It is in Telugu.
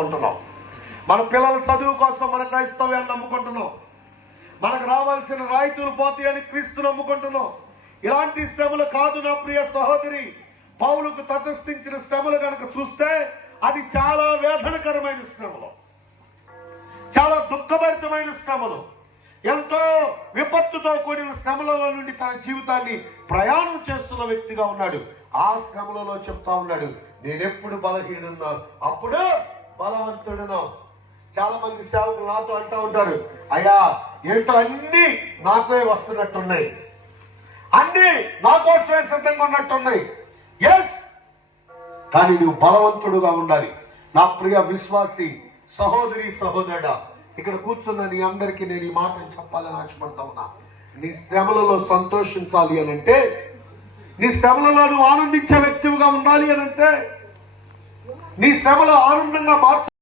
నమ్ముకుంటున్నాం. మన పిల్లల చదువు కోసం మన క్రైస్తవ్యాన్ని నమ్ముకుంటున్నాం. మనకు రావాల్సిన రాయితీలు పోతాయని క్రీస్తు నమ్ముకుంటున్నాం. ఇలాంటి శ్రమలు కాదు నా ప్రియ సహోదరి. పౌలుకు తటస్థించిన శ్రమలు కనుక చూస్తే అది చాలా వేదనకరమైన శ్రమలు, చాలా దుఃఖభరితమైన శ్రమలు, ఎంతో విపత్తుతో కూడిన శ్రమలలో నుండి తన జీవితాన్ని ప్రయాణం చేస్తున్న వ్యక్తిగా ఉన్నాడు. ఆ శ్రమలలో చెప్తా ఉన్నాడు, నేనెప్పుడు బలహీనున్నా అప్పుడు బలవంతుడును. చాలా మంది సేవకులు నాతో అంటూ ఉంటారు, అయ్యా ఏంటో అన్ని నాకే వస్తున్నట్టున్నాయి, అన్ని నా కోసమే సిద్ధంగా ఉన్నట్టున్నాయి. ఎస్, కానీ నువ్వు బలవంతుడుగా ఉండాలి. నా ప్రియ విశ్వాసి సహోదరి సహోదరుడా, ఇక్కడ కూర్చున్న నీ అందరికీ నేను ఈ మాటను చెప్పాలని ఆశపడతా ఉన్నా. నీ శ్రమలలో సంతోషించాలి అనంటే, నీ శ్రమలలో నువ్వు ఆనందించే వ్యక్తిగా ఉండాలి అనంటే, నీ శ్రమలో ఆనందంగా మార్చ